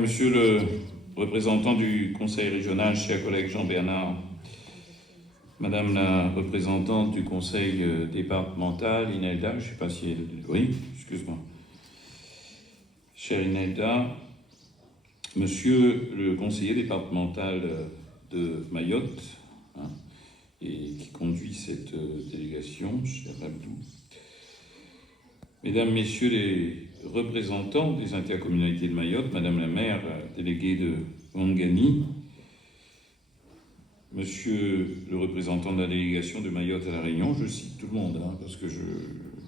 Monsieur le représentant du Conseil régional, cher collègue Jean-Bernard, Madame la représentante du Conseil départemental, Inelda, je ne sais pas si elle... Oui, excuse-moi. Chère Inelda, Monsieur le conseiller départemental de Mayotte, et qui conduit cette délégation, cher Abdou, Mesdames, Messieurs les représentants des intercommunalités de Mayotte, Madame la maire déléguée de Ouangani, Monsieur le représentant de la délégation de Mayotte à La Réunion, je cite tout le monde, parce que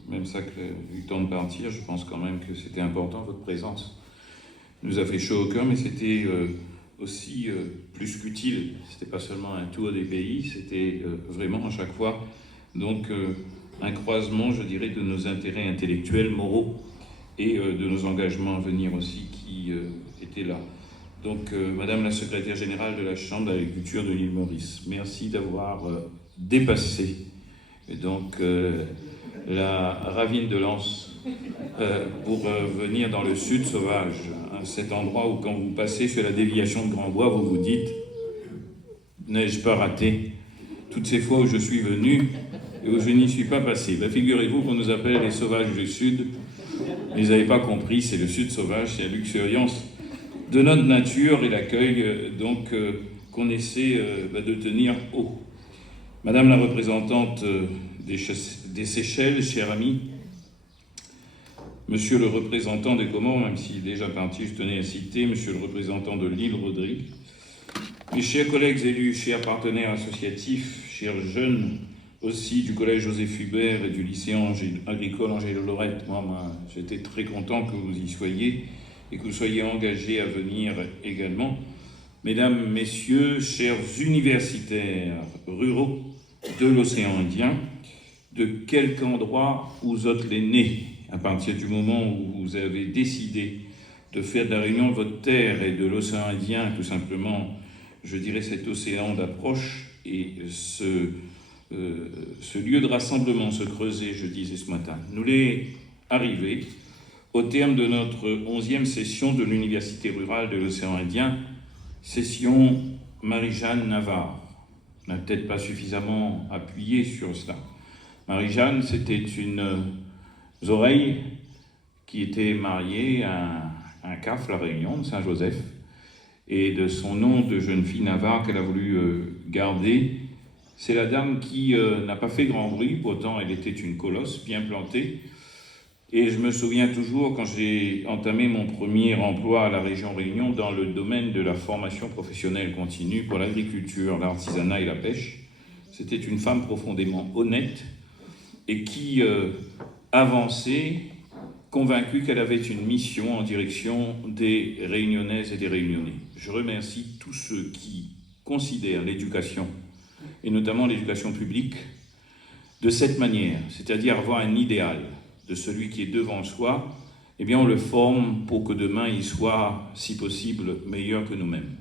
même ça, que eu le temps de partir, je pense quand même que c'était important, votre présence nous a fait chaud au cœur, mais c'était aussi plus qu'utile. C'était pas seulement un tour des pays, c'était vraiment à chaque fois donc un croisement, je dirais, de nos intérêts intellectuels, moraux et de nos engagements à venir aussi qui étaient là. Donc, Madame la secrétaire générale de la Chambre d'agriculture de l'île Maurice, merci d'avoir dépassé donc la ravine de Lens pour venir dans le sud sauvage, cet endroit où quand vous passez sur la déviation de Grand-Bois, vous vous dites « n'ai-je pas raté toutes ces fois où je suis venu et où je n'y suis pas passé ?» Figurez-vous qu'on nous appelle les sauvages du sud. Vous n'avez pas compris, c'est le sud sauvage, c'est la luxuriance de notre nature et l'accueil donc qu'on essaie de tenir haut. Madame la représentante des Seychelles, chère amie, Monsieur le représentant des Comores, même s'il est déjà parti, je tenais à citer, Monsieur le représentant de l'île Rodrigue, mes chers collègues élus, chers partenaires associatifs, chers jeunes aussi du collège Joseph Hubert et du lycée agricole Angèle Lorette, moi j'étais très content que vous y soyez et que vous soyez engagés à venir également. Mesdames, Messieurs, chers universitaires ruraux de l'océan Indien, de quelque endroit vous êtes les nés, à partir du moment où vous avez décidé de faire de la Réunion votre terre et de l'océan Indien, tout simplement, je dirais cet océan d'approche et ce lieu de rassemblement, ce creuset, je disais ce matin, nous l'est arrivé au terme de notre 11e session de l'Université rurale de l'océan Indien, session Marie-Jeanne Navarre. On n'a peut-être pas suffisamment appuyé sur cela. Marie-Jeanne, c'était une oreille qui était mariée à un CAF, La Réunion, de Saint-Joseph, et de son nom de jeune fille Navarre qu'elle a voulu garder. C'est la dame qui n'a pas fait grand bruit, pourtant elle était une colosse bien plantée. Et je me souviens toujours quand j'ai entamé mon premier emploi à la région Réunion dans le domaine de la formation professionnelle continue pour l'agriculture, l'artisanat et la pêche. C'était une femme profondément honnête et qui avançait, convaincue qu'elle avait une mission en direction des Réunionnaises et des Réunionnais. Je remercie tous ceux qui considèrent l'éducation, et notamment l'éducation publique, de cette manière, c'est-à-dire avoir un idéal de celui qui est devant soi, eh bien on le forme pour que demain il soit, si possible, meilleur que nous-mêmes.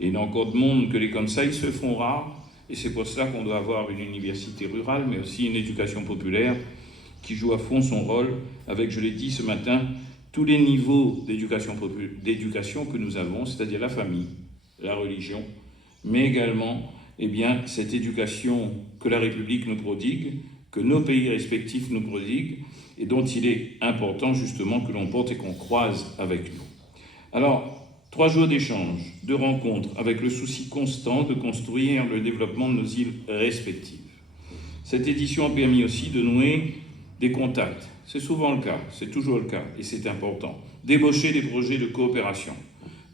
Et il y a encore de monde que les comme ça, ils se font rares, et c'est pour cela qu'on doit avoir une université rurale, mais aussi une éducation populaire qui joue à fond son rôle, avec, je l'ai dit ce matin, tous les niveaux d'éducation que nous avons, c'est-à-dire la famille, la religion, mais également eh bien, cette éducation que la République nous prodigue, que nos pays respectifs nous prodiguent, et dont il est important justement que l'on porte et qu'on croise avec nous. Alors, 3 jours d'échanges, de rencontres, avec le souci constant de construire le développement de nos îles respectives. Cette édition a permis aussi de nouer des contacts. C'est souvent le cas, c'est toujours le cas, et c'est important. D'ébaucher des projets de coopération,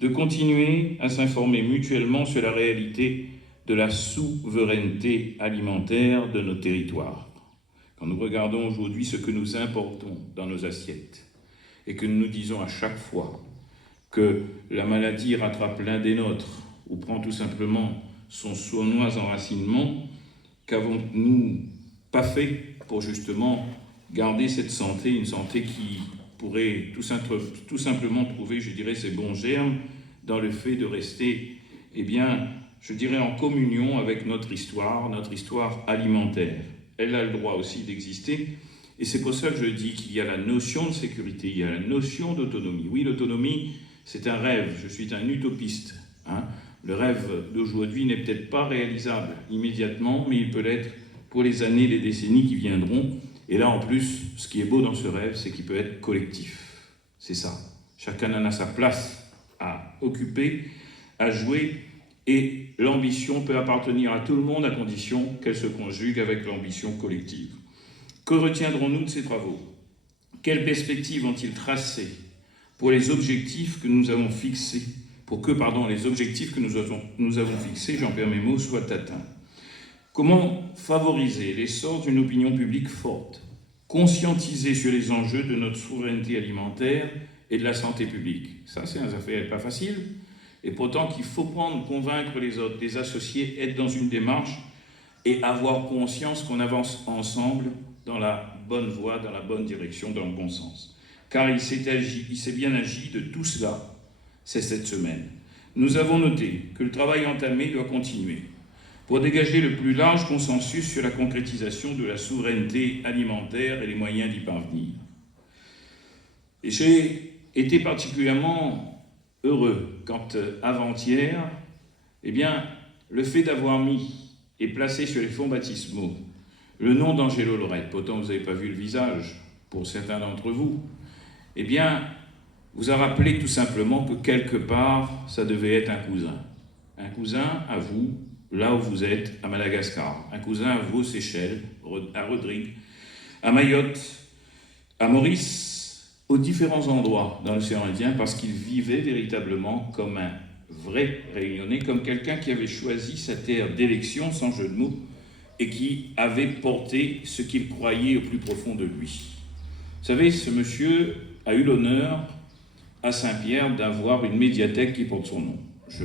de continuer à s'informer mutuellement sur la réalité de la souveraineté alimentaire de nos territoires. Quand nous regardons aujourd'hui ce que nous importons dans nos assiettes et que nous nous disons à chaque fois que la maladie rattrape l'un des nôtres ou prend tout simplement son sournois enracinement, qu'avons-nous pas fait pour justement garder cette santé, une santé qui pourrait tout simplement trouver, je dirais, ses bons germes dans le fait de rester, eh bien, je dirais, en communion avec notre histoire alimentaire. Elle a le droit aussi d'exister, et c'est pour ça que je dis qu'il y a la notion de sécurité, il y a la notion d'autonomie. Oui, l'autonomie, c'est un rêve, je suis un utopiste. Hein. Le rêve d'aujourd'hui n'est peut-être pas réalisable immédiatement, mais il peut l'être pour les années, les décennies qui viendront. Et là, en plus, ce qui est beau dans ce rêve, c'est qu'il peut être collectif. C'est ça. Chacun en a sa place à occuper, à jouer, et l'ambition peut appartenir à tout le monde à condition qu'elle se conjugue avec l'ambition collective. Que retiendrons-nous de ces travaux? Quelles perspectives ont-ils tracées pour les objectifs que nous avons fixés, les objectifs que nous avons fixés, j'en perds mes mots, soient atteints? Comment favoriser l'essor d'une opinion publique forte, conscientisée sur les enjeux de notre souveraineté alimentaire et de la santé publique? Ça, c'est une affaire pas facile. Et pourtant qu'il faut convaincre les autres, les associer, être dans une démarche et avoir conscience qu'on avance ensemble dans la bonne voie, dans la bonne direction, dans le bon sens. Car il s'est bien agi de tout cela, c'est cette semaine. Nous avons noté que le travail entamé doit continuer pour dégager le plus large consensus sur la concrétisation de la souveraineté alimentaire et les moyens d'y parvenir. Et j'ai été particulièrement heureux quand avant-hier, le fait d'avoir mis et placé sur les fonds baptismaux le nom d'Angelo Lorette, pourtant vous n'avez pas vu le visage pour certains d'entre vous, vous a rappelé tout simplement que quelque part, ça devait être un cousin. Un cousin à vous, là où vous êtes, à Madagascar. Un cousin à vous, aux Seychelles, à Rodrigue, à Mayotte, à Maurice, aux différents endroits dans l'océan Indien, parce qu'il vivait véritablement comme un vrai Réunionnais, comme quelqu'un qui avait choisi sa terre d'élection, sans jeu de mots, et qui avait porté ce qu'il croyait au plus profond de lui. Vous savez, ce monsieur a eu l'honneur à Saint-Pierre d'avoir une médiathèque qui porte son nom. Je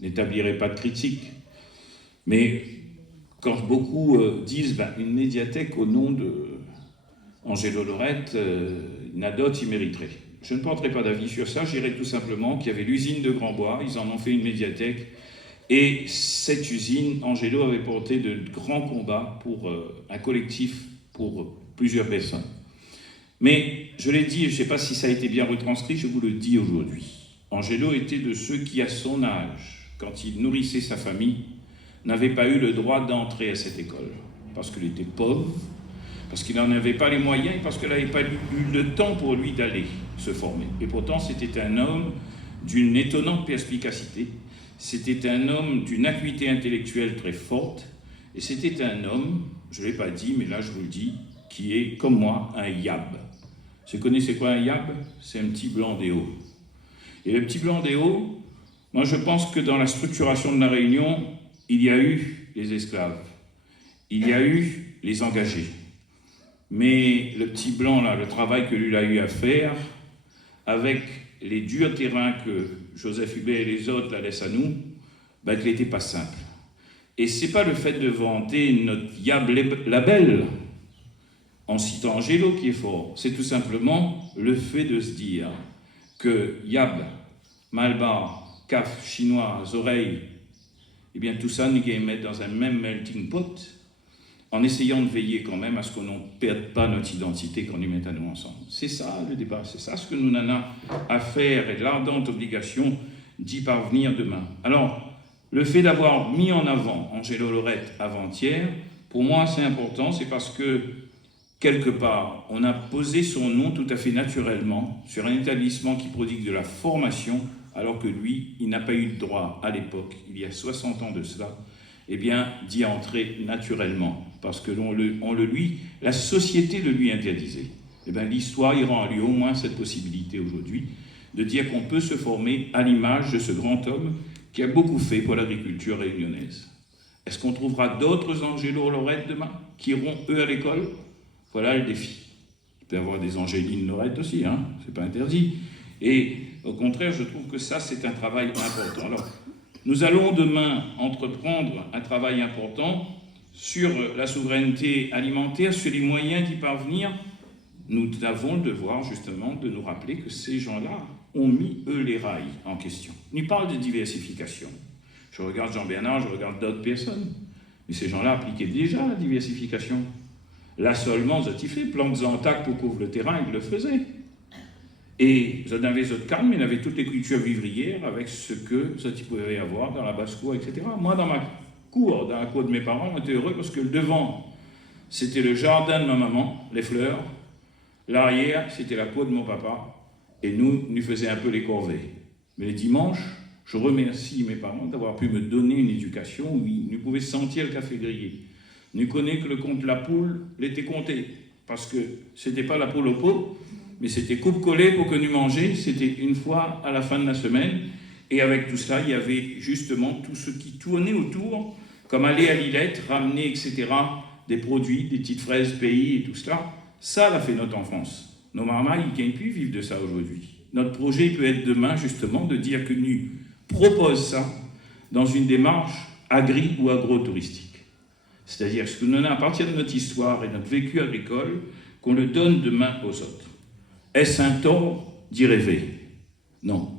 n'établirai pas de critique, mais quand beaucoup disent une médiathèque au nom de Angelo Lorette, Nadot y mériterait. Je ne porterai pas d'avis sur ça, je dirais tout simplement qu'il y avait l'usine de Grand-Bois, ils en ont fait une médiathèque, et cette usine, Angelo avait porté de grands combats pour un collectif, pour plusieurs personnes. Mais je l'ai dit, je ne sais pas si ça a été bien retranscrit, je vous le dis aujourd'hui. Angelo était de ceux qui, à son âge, quand il nourrissait sa famille, n'avaient pas eu le droit d'entrer à cette école. Parce qu'il était pauvre, parce qu'il n'en avait pas les moyens, et parce qu'il n'avait pas eu le temps pour lui d'aller se former. Et pourtant, c'était un homme d'une étonnante perspicacité, c'était un homme d'une acuité intellectuelle très forte, et c'était un homme, je ne l'ai pas dit, mais là je vous le dis, qui est, comme moi, un yab. Vous connaissez quoi un yab? C'est un petit blanc des Hauts. Et le petit blanc des Hauts, moi je pense que dans la structuration de la Réunion, il y a eu les esclaves, il y a eu les engagés. Mais le petit blanc, là, le travail que lui a eu à faire, avec les durs terrains que Joseph Hubert et les autres la laissent à nous, qu'il n'était pas simple. Et ce n'est pas le fait de vanter notre yab label, en citant Angelo qui est fort, c'est tout simplement le fait de se dire que Yab, Malbar, Caf, Chinois, Oreilles, tout ça, nous allons mettre dans un même melting pot, en essayant de veiller quand même à ce qu'on ne perde pas notre identité quand on y met à nous ensemble. C'est ça le débat, c'est ça ce que nous en avons à faire et l'ardente obligation d'y parvenir demain. Alors, le fait d'avoir mis en avant Angelo Lorette avant-hier, pour moi c'est important, c'est parce que quelque part, on a posé son nom tout à fait naturellement sur un établissement qui prodigue de la formation, alors que lui, il n'a pas eu le droit à l'époque, il y a 60 ans de cela, d'y entrer naturellement, parce que la société le lui interdisait. L'histoire il rend à lui au moins cette possibilité aujourd'hui de dire qu'on peut se former à l'image de ce grand homme qui a beaucoup fait pour l'agriculture réunionnaise. Est-ce qu'on trouvera d'autres Angelo Lorette demain qui iront eux à l'école? Voilà le défi. Il peut y avoir des Angélines Lorette aussi, c'est pas interdit. Et au contraire, je trouve que ça, c'est un travail important. Alors, nous allons demain entreprendre un travail important sur la souveraineté alimentaire, sur les moyens d'y parvenir. Nous avons le devoir, justement, de nous rappeler que ces gens-là ont mis, eux, les rails en question. Ils parlent de diversification. Je regarde Jean-Bernard, je regarde d'autres personnes. Mais ces gens-là appliquaient déjà la diversification. L'assolement, ça t'y fait, plantes en tac pour couvrir le terrain, ils le faisaient. Et vous en avez d'autres calmes, mais il y avait toutes les cultures vivrières avec ce qu'il pouvait y avoir dans la basse-cour, etc. Moi, dans ma cour, dans la cour de mes parents, on était heureux parce que le devant, c'était le jardin de ma maman, les fleurs. L'arrière, c'était la cour de mon papa. Et nous faisions un peu les corvées. Mais les dimanches, je remercie mes parents d'avoir pu me donner une éducation où ils nous pouvaient sentir le café grillé. Nous connaissions que le compte de la poule l'était compté. Parce que ce n'était pas la poule au pot, mais c'était coupe-collé pour que nous mangions. C'était une fois à la fin de la semaine. Et avec tout ça, il y avait justement tout ce qui tournait autour, comme aller à Lillette, ramener, etc., des produits, des petites fraises pays et tout cela. Ça a fait notre enfance. Nos mamans, ils ne gagnent plus vivre de ça aujourd'hui. Notre projet peut être demain, justement, de dire que nous proposons ça dans une démarche agri- ou agro-touristique. C'est-à-dire ce que nous avons à partir de notre histoire et notre vécu agricole, qu'on le donne demain aux autres. Est-ce un tort d'y rêver? Non.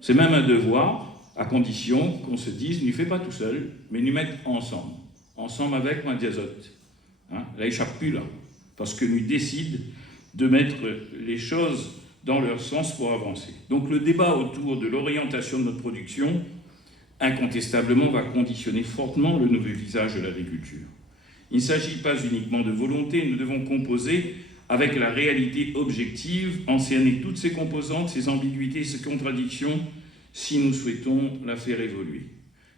C'est même un devoir, à condition qu'on se dise, ne fait pas tout seul, mais nous mettre ensemble. Ensemble avec moins d'azote. Hein? Là, il échappe plus, là. Parce que nous décidons de mettre les choses dans leur sens pour avancer. Donc le débat autour de l'orientation de notre production, incontestablement, va conditionner fortement le nouveau visage de l'agriculture. Il ne s'agit pas uniquement de volonté, nous devons composer avec la réalité objective, en cerner toutes ses composantes, ses ambiguïtés, ses contradictions, si nous souhaitons la faire évoluer.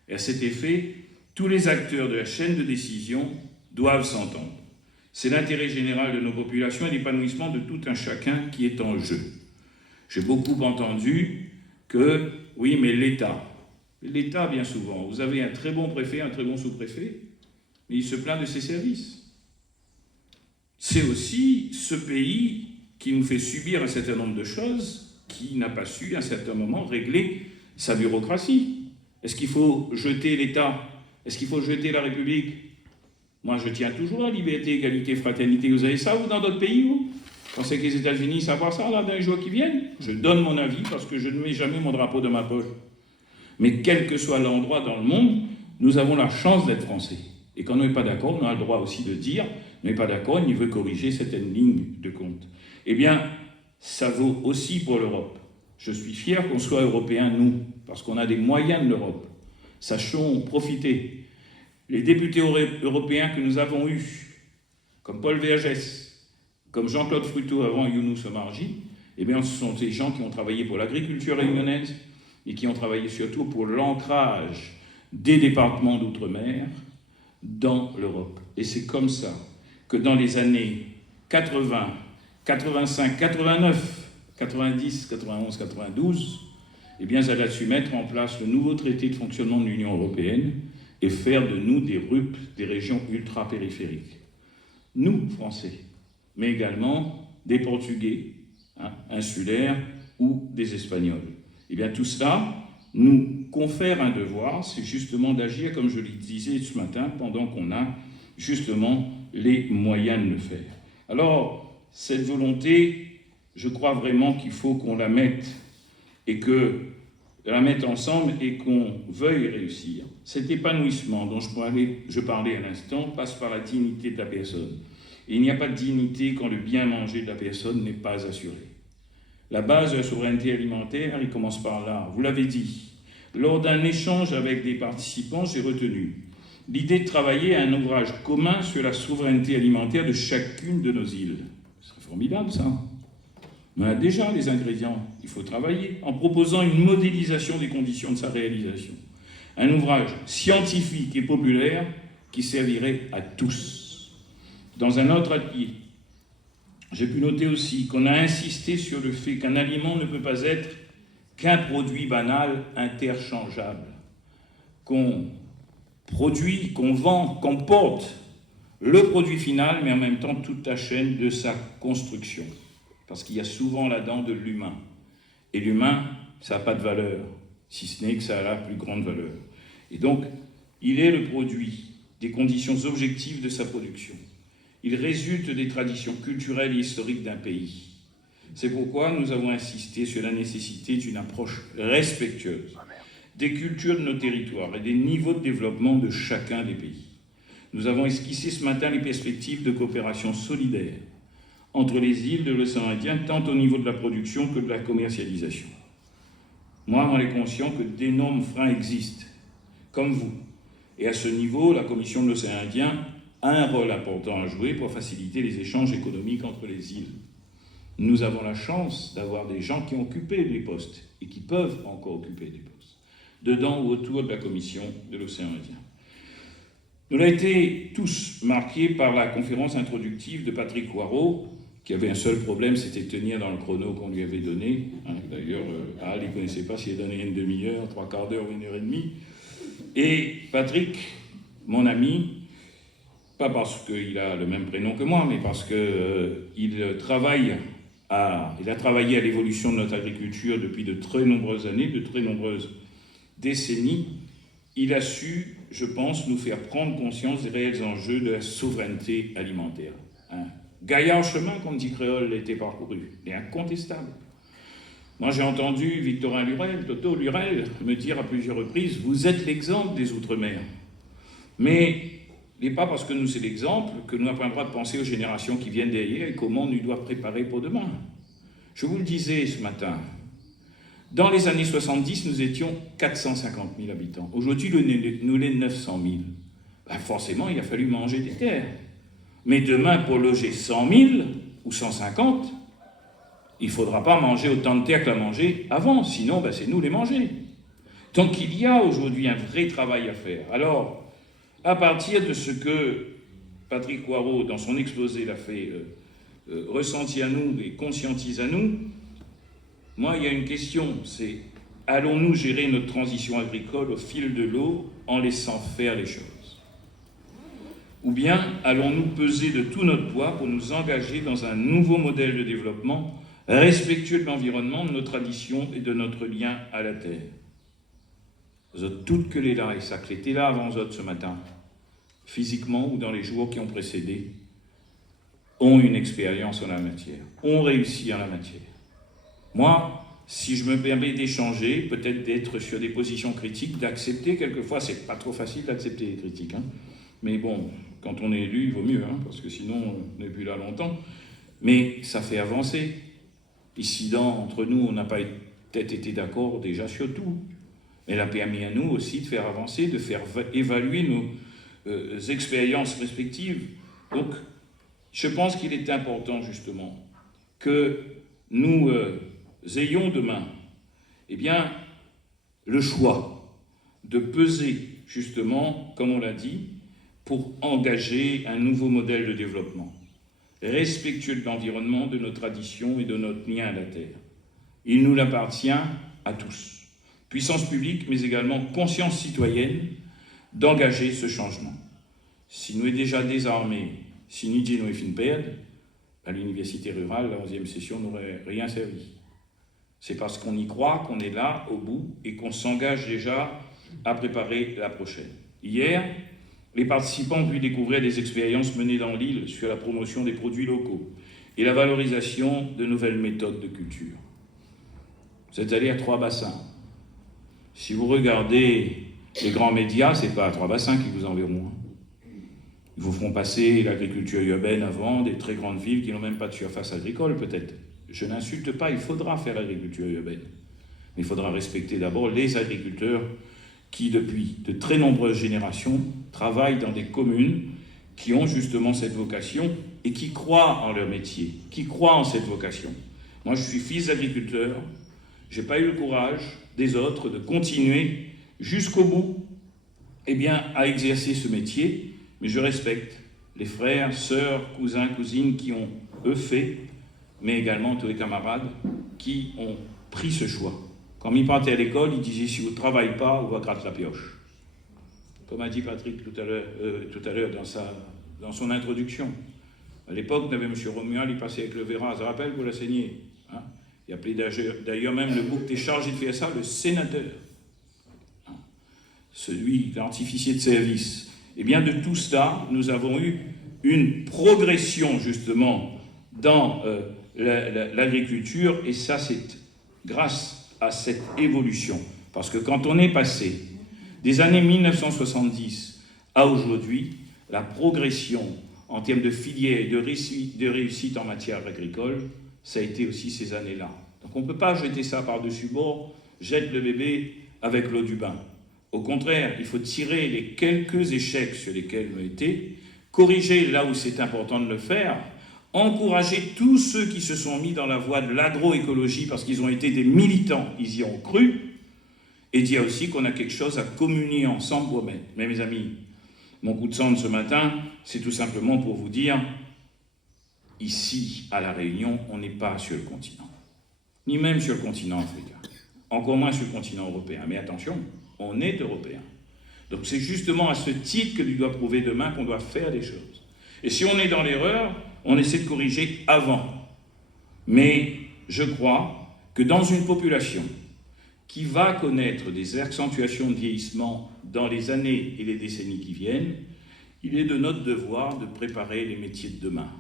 Et à cet effet, tous les acteurs de la chaîne de décision doivent s'entendre. C'est l'intérêt général de nos populations et l'épanouissement de tout un chacun qui est en jeu. J'ai beaucoup entendu que, oui, mais l'État, bien souvent, vous avez un très bon préfet, un très bon sous-préfet, mais il se plaint de ses services. C'est aussi ce pays qui nous fait subir un certain nombre de choses, qui n'a pas su, à un certain moment, régler sa bureaucratie. Est-ce qu'il faut jeter l'État? Est-ce qu'il faut jeter la République? Moi, je tiens toujours à liberté, égalité, fraternité. Vous avez ça, vous, dans d'autres pays, vous? Pensez que les États-Unis savent avoir ça, là, dans les jours qui viennent? Je donne mon avis parce que je ne mets jamais mon drapeau de ma poche. Mais quel que soit l'endroit dans le monde, nous avons la chance d'être français. Et quand on n'est pas d'accord, on a le droit aussi de dire, on n'est pas d'accord, il veut corriger certaines lignes de compte. Eh bien, ça vaut aussi pour l'Europe. Je suis fier qu'on soit européens, nous, parce qu'on a des moyens de l'Europe. Sachons profiter. Les députés européens que nous avons eus, comme Paul Vergès, comme Jean-Claude Fruteau avant Younous Omarji, eh bien, ce sont des gens qui ont travaillé pour l'agriculture réunionnaise et qui ont travaillé surtout pour l'ancrage des départements d'outre-mer dans l'Europe. Et c'est comme ça que dans les années 80, 85, 89, 90, 91, 92, eh bien, ça a su mettre en place le nouveau traité de fonctionnement de l'Union européenne et faire de nous des RUP, des régions ultra-périphériques. Nous, Français, mais également des Portugais, insulaires ou des Espagnols. Eh bien, tout cela nous confère un devoir, c'est justement d'agir, comme je le disais ce matin, pendant qu'on a justement les moyens de le faire. Alors, cette volonté, je crois vraiment qu'il faut qu'on la mette et que la mettre ensemble et qu'on veuille réussir. Cet épanouissement dont je parlais à l'instant passe par la dignité de la personne. Et il n'y a pas de dignité quand le bien manger de la personne n'est pas assuré. La base de la souveraineté alimentaire, il commence par là. Vous l'avez dit. Lors d'un échange avec des participants, j'ai retenu l'idée de travailler à un ouvrage commun sur la souveraineté alimentaire de chacune de nos îles. Ce serait formidable, ça. On a déjà les ingrédients. Il faut travailler en proposant une modélisation des conditions de sa réalisation. Un ouvrage scientifique et populaire qui servirait à tous. Dans un autre atelier, j'ai pu noter aussi qu'on a insisté sur le fait qu'un aliment ne peut pas être qu'un produit banal interchangeable, qu'on produit, qu'on vend, qu'on porte le produit final, mais en même temps toute la chaîne de sa construction. Parce qu'il y a souvent là-dedans de l'humain. Et l'humain, ça n'a pas de valeur, si ce n'est que ça a la plus grande valeur. Et donc, il est le produit des conditions objectives de sa production. Il résulte des traditions culturelles et historiques d'un pays. C'est pourquoi nous avons insisté sur la nécessité d'une approche respectueuse des cultures de nos territoires et des niveaux de développement de chacun des pays. Nous avons esquissé ce matin les perspectives de coopération solidaire entre les îles de l'océan Indien, tant au niveau de la production que de la commercialisation. Moi, on est conscient que d'énormes freins existent, comme vous. Et à ce niveau, la Commission de l'océan Indien a un rôle important à jouer pour faciliter les échanges économiques entre les îles. Nous avons la chance d'avoir des gens qui ont occupé des postes et qui peuvent encore occuper des postes, dedans ou autour de la Commission de l'océan Indien. Nous avons été tous marqués par la conférence introductive de Patrick Poirot, qui avait un seul problème, c'était de tenir dans le chrono qu'on lui avait donné. D'ailleurs, Al, il ne connaissait pas s'il avait donné une demi-heure, 3/4 d'heure ou 1h30. Et Patrick, mon ami, pas parce qu'il a le même prénom que moi, mais parce qu'il a travaillé à l'évolution de notre agriculture depuis de très nombreuses années, de très nombreuses décennies. Il a su, je pense, nous faire prendre conscience des réels enjeux de la souveraineté alimentaire. Gaillard chemin, comme dit Créole, était parcouru, et incontestable. Moi, j'ai entendu Victorin Lurel, Toto Lurel, me dire à plusieurs reprises « Vous êtes l'exemple des Outre-mer ». Mais il n'est pas parce que nous c'est l'exemple que nous n'avons pas le droit de penser aux générations qui viennent derrière et comment nous doivent préparer pour demain. Je vous le disais ce matin, dans les années 70, nous étions 450 000 habitants. Aujourd'hui, nous sommes 900 000. Ben forcément, il a fallu manger des terres. Mais demain, pour loger 100 000 ou 150, il ne faudra pas manger autant de terre que l'a mangé avant, sinon ben, c'est nous les manger. Donc il y a aujourd'hui un vrai travail à faire. Alors, à partir de ce que Patrick Poirot, dans son exposé, l'a fait ressentir à nous et conscientise à nous, moi, il y a une question, c'est allons-nous gérer notre transition agricole au fil de l'eau en laissant faire les choses ? Ou bien allons-nous peser de tout notre poids pour nous engager dans un nouveau modèle de développement respectueux de l'environnement, de nos traditions et de notre lien à la terre ? Vous êtes toutes que les là, et ça était là avant vous ce matin, physiquement ou dans les jours qui ont précédé, ont une expérience en la matière, ont réussi en la matière. Moi, si je me permets d'échanger, peut-être d'être sur des positions critiques, d'accepter quelquefois, c'est pas trop facile d'accepter les critiques, hein, mais bon, quand on est élu, il vaut mieux, hein, parce que sinon, on n'est plus là longtemps. Mais ça fait avancer. Ici, entre nous, on n'a pas peut-être été d'accord déjà sur tout. Mais elle a permis à nous aussi de faire avancer, de faire évaluer nos expériences respectives. Donc, je pense qu'il est important, justement, que nous ayons demain, eh bien, le choix de peser, justement, comme on l'a dit, pour engager un nouveau modèle de développement, respectueux de l'environnement, de nos traditions et de notre lien à la terre. Il nous appartient à tous, puissance publique, mais également conscience citoyenne, d'engager ce changement. Si nous sommes déjà désarmés, si nous disons nous perdre, à l'université rurale, la 11e session n'aurait rien servi. C'est parce qu'on y croit qu'on est là, au bout, et qu'on s'engage déjà à préparer la prochaine. Hier, les participants ont pu découvrir des expériences menées dans l'île sur la promotion des produits locaux et la valorisation de nouvelles méthodes de culture. Vous êtes allé à Trois-Bassins. Si vous regardez les grands médias, ce n'est pas à Trois-Bassins qui vous enverront. Ils vous feront passer l'agriculture urbaine avant, des très grandes villes qui n'ont même pas de surface agricole, peut-être. Je n'insulte pas, il faudra faire l'agriculture urbaine. Mais il faudra respecter d'abord les agriculteurs qui, depuis de très nombreuses générations, travaillent dans des communes qui ont justement cette vocation et qui croient en leur métier, qui croient en cette vocation. Moi, je suis fils d'agriculteur, je n'ai pas eu le courage des autres de continuer jusqu'au bout eh bien, à exercer ce métier, mais je respecte les frères, sœurs, cousins, cousines qui ont, eux, fait, mais également tous les camarades qui ont pris ce choix. Quand ils partaient à l'école, ils disaient « si vous ne travaillez pas, on va gratter la pioche ». Comme a dit Patrick tout à l'heure dans son introduction. À l'époque, on avait M. Romuald, il passait avec le Véra, ça rappelle, pour l'enseigner. Hein, il appelait d'ailleurs même le bouc qui était chargé de faire ça, le sénateur. Hein, celui, l'artificier de service. Eh bien, de tout cela, nous avons eu une progression, justement, dans l'agriculture, et ça, c'est grâce à cette évolution. Parce que quand on est passé des années 1970 à aujourd'hui, la progression en termes de filière et de réussite en matière agricole, ça a été aussi ces années-là. Donc on ne peut pas jeter ça par-dessus bord, jette le bébé avec l'eau du bain. Au contraire, il faut tirer les quelques échecs sur lesquels on a été, corriger là où c'est important de le faire, encourager tous ceux qui se sont mis dans la voie de l'agroécologie parce qu'ils ont été des militants, ils y ont cru, et dire aussi qu'on a quelque chose à communier ensemble pour mettre. Mais mes amis, mon coup de sang de ce matin, c'est tout simplement pour vous dire, ici, à La Réunion, on n'est pas sur le continent, ni même sur le continent africain, encore moins sur le continent européen. Mais attention, on est européen. Donc c'est justement à ce titre que lui doit prouver demain qu'on doit faire des choses. Et si on est dans l'erreur, on essaie de corriger avant. Mais je crois que dans une population qui va connaître des accentuations de vieillissement dans les années et les décennies qui viennent, il est de notre devoir de préparer les métiers de demain.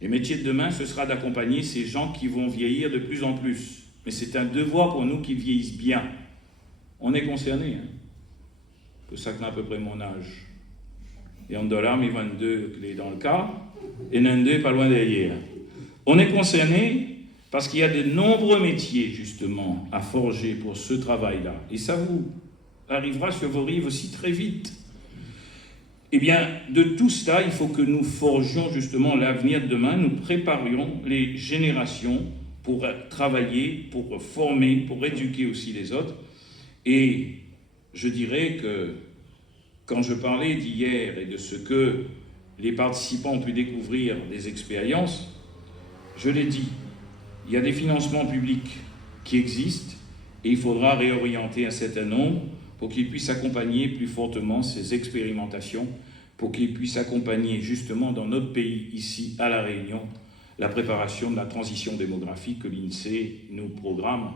Les métiers de demain, ce sera d'accompagner ces gens qui vont vieillir de plus en plus. Mais c'est un devoir pour nous qu'ils vieillissent bien. On est concernés, hein. Que ça que à peu près mon âge. Et en dollars, mais 22 clés dans le cas, et 92 pas loin derrière. On est concernés parce qu'il y a de nombreux métiers, justement, à forger pour ce travail-là. Et ça vous arrivera sur vos rives aussi très vite. Eh bien, de tout cela, il faut que nous forgions justement l'avenir de demain, nous préparions les générations pour travailler, pour former, pour éduquer aussi les autres. Et je dirais que quand je parlais d'hier et de ce que les participants ont pu découvrir des expériences, je l'ai dit, il y a des financements publics qui existent et il faudra réorienter un certain nombre pour qu'ils puissent accompagner plus fortement ces expérimentations, pour qu'ils puissent accompagner justement dans notre pays, ici à La Réunion, la préparation de la transition démographique que l'INSEE nous programme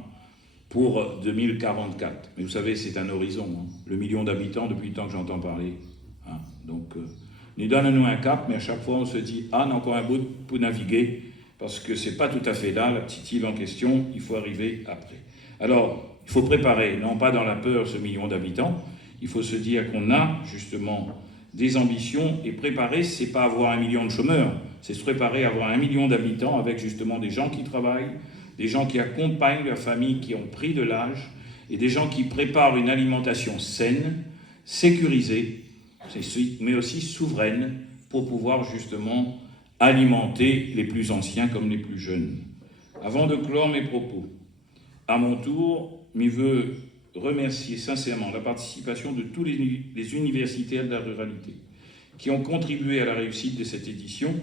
pour 2044. Mais vous savez, c'est un horizon, hein. Le million d'habitants depuis le temps que j'entends parler. Hein. Donc, nous donnons un cap, mais à chaque fois on se dit, ah, on a encore un bout pour naviguer, parce que c'est pas tout à fait là, la petite île en question, il faut arriver après. Alors, il faut préparer, non pas dans la peur, ce million d'habitants, il faut se dire qu'on a justement des ambitions, et préparer, c'est pas avoir 1 million de chômeurs, c'est se préparer à avoir 1 million d'habitants avec justement des gens qui travaillent, des gens qui accompagnent leurs familles qui ont pris de l'âge, et des gens qui préparent une alimentation saine, sécurisée, mais aussi souveraine, pour pouvoir justement alimenter les plus anciens comme les plus jeunes. Avant de clore mes propos, à mon tour, je veux remercier sincèrement la participation de tous les universitaires de la ruralité qui ont contribué à la réussite de cette édition.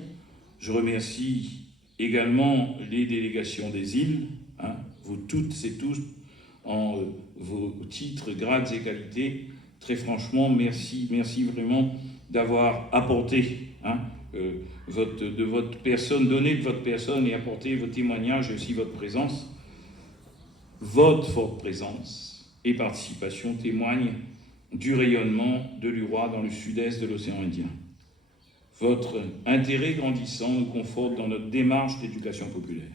Je remercie également les délégations des îles, hein, vous toutes et tous, en vos titres, grades et qualités. Très franchement, merci vraiment d'avoir apporté de votre personne, donné de votre personne et apporté vos témoignages et aussi votre présence. Votre forte présence et participation témoignent du rayonnement de l'UROA dans le sud-est de l'océan Indien. Votre intérêt grandissant nous conforte dans notre démarche d'éducation populaire.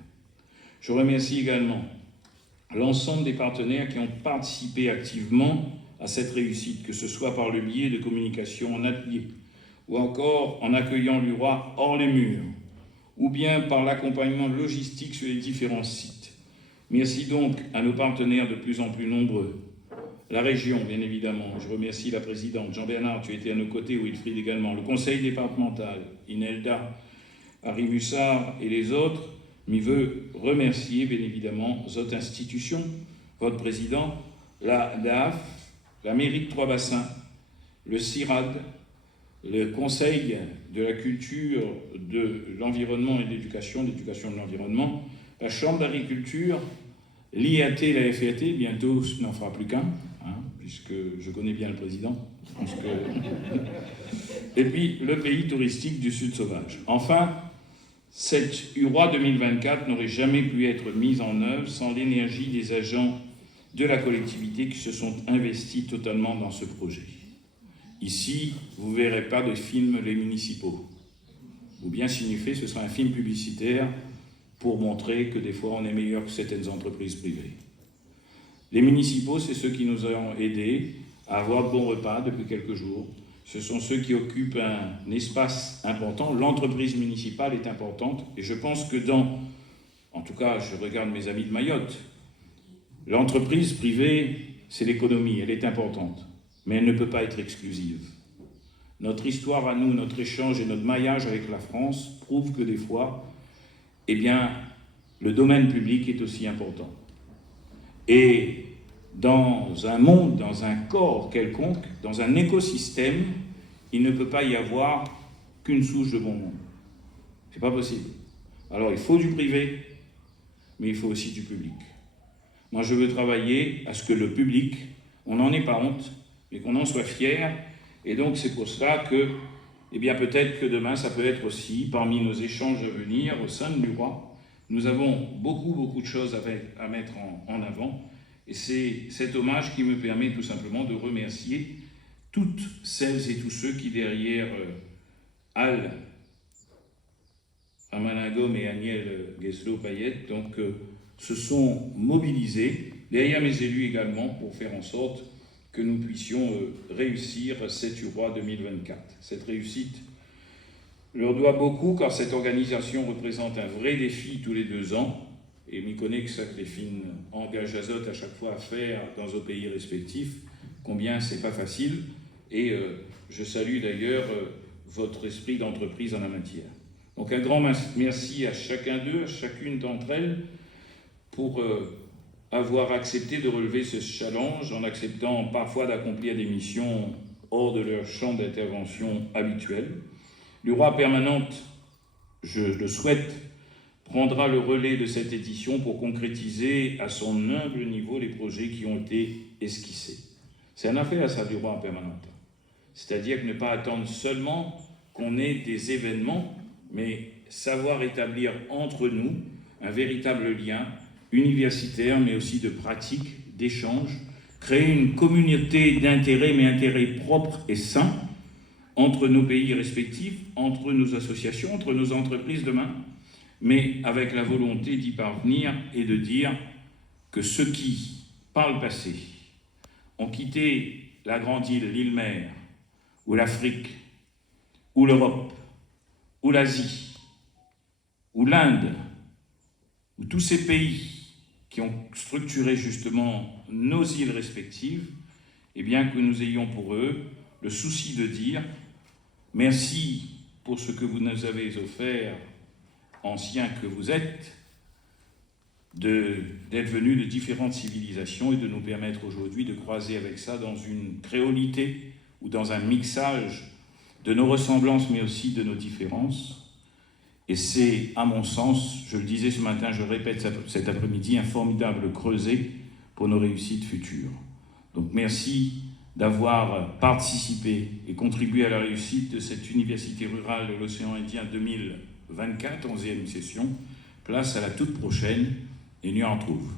Je remercie également l'ensemble des partenaires qui ont participé activement à cette réussite, que ce soit par le biais de communication en atelier, ou encore en accueillant l'UROA hors les murs, ou bien par l'accompagnement logistique sur les différents sites. Merci donc à nos partenaires de plus en plus nombreux. La région, bien évidemment, je remercie la présidente, Jean-Bernard, tu étais à nos côtés, Wilfried également, le conseil départemental, Inelda, Harry Mussard et les autres, m'y veut remercier, bien évidemment, les autres institutions, votre président, la DAF, la mairie de Trois-Bassins, le CIRAD, le conseil de la culture, de l'environnement et de l'éducation de l'environnement, la chambre d'agriculture, l'IAT et la FAT, bientôt ce n'en fera plus qu'un, hein, puisque je connais bien le président. Je pense que... Et puis le pays touristique du Sud Sauvage. Enfin, cette UROA 2024 n'aurait jamais pu être mise en œuvre sans l'énergie des agents de la collectivité qui se sont investis totalement dans ce projet. Ici, vous ne verrez pas de film Les Municipaux. Ou bien, s'il nous fait, ce sera un film publicitaire pour montrer que des fois, on est meilleur que certaines entreprises privées. Les municipaux, c'est ceux qui nous ont aidés à avoir de bons repas depuis quelques jours. ce sont ceux qui occupent un espace important. L'entreprise municipale est importante et je pense que en tout cas, je regarde mes amis de Mayotte, l'entreprise privée, c'est l'économie, elle est importante, mais elle ne peut pas être exclusive. Notre histoire à nous, notre échange et notre maillage avec la France prouvent que des fois, eh bien, le domaine public est aussi important. Et dans un monde, dans un corps quelconque, dans un écosystème, il ne peut pas y avoir qu'une souche de bon monde. C'est pas possible. Alors il faut du privé, mais il faut aussi du public. Moi je veux travailler à ce que le public, on n'en ait pas honte, mais qu'on en soit fier. Et donc c'est pour cela que, eh bien peut-être que demain ça peut être aussi, parmi nos échanges à venir au sein de l'URA, nous avons beaucoup de choses à mettre en avant. Et c'est cet hommage qui me permet tout simplement de remercier toutes celles et tous ceux qui, derrière Al Amanagom et Agnès Gueslo-Payette, donc se sont mobilisés, derrière mes élus également, pour faire en sorte que nous puissions réussir cette URA 2024. Cette réussite leur doit beaucoup, car cette organisation représente un vrai défi tous les 2 ans, et m'y connaît que ça que les filles engagent Azote à chaque fois à faire dans nos pays respectifs, combien c'est pas facile, et je salue d'ailleurs votre esprit d'entreprise en la matière. Donc un grand merci à chacun d'eux, à chacune d'entre elles, pour avoir accepté de relever ce challenge, en acceptant parfois d'accomplir des missions hors de leur champ d'intervention habituel. L'URA permanente, je le souhaite, prendra le relais de cette édition pour concrétiser à son humble niveau les projets qui ont été esquissés. C'est un affaire à ça, l'URA permanente. C'est-à-dire que ne pas attendre seulement qu'on ait des événements, mais savoir établir entre nous un véritable lien universitaire, mais aussi de pratique, d'échange, créer une communauté d'intérêts, mais intérêts propres et sains, entre nos pays respectifs, entre nos associations, entre nos entreprises demain, mais avec la volonté d'y parvenir et de dire que ceux qui, par le passé, ont quitté la grande île, l'île-mère, ou l'Afrique, ou l'Europe, ou l'Asie, ou l'Inde, ou tous ces pays qui ont structuré justement nos îles respectives, eh bien que nous ayons pour eux le souci de dire merci pour ce que vous nous avez offert, anciens que vous êtes, d'être venus de différentes civilisations et de nous permettre aujourd'hui de croiser avec ça dans une créolité ou dans un mixage de nos ressemblances mais aussi de nos différences. Et c'est, à mon sens, je le disais ce matin, je le répète cet après-midi, un formidable creuset pour nos réussites futures. Donc merci d'avoir participé et contribué à la réussite de cette Université rurale de l'océan Indien 2024, 11e session. Place à la toute prochaine, et nous en trouve.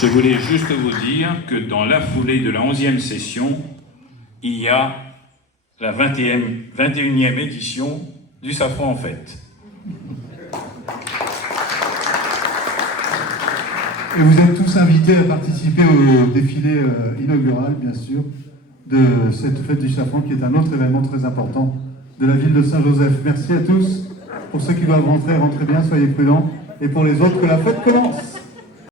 Je voulais juste vous dire que dans la foulée de la 11e session, il y a la 21e édition du Safran en Fête. Et vous êtes tous invités à participer au défilé inaugural, bien sûr, de cette fête du Safran, qui est un autre événement très important de la ville de Saint-Joseph. Merci à tous. Pour ceux qui doivent rentrer, rentrez bien, soyez prudents. Et pour les autres, que la fête commence.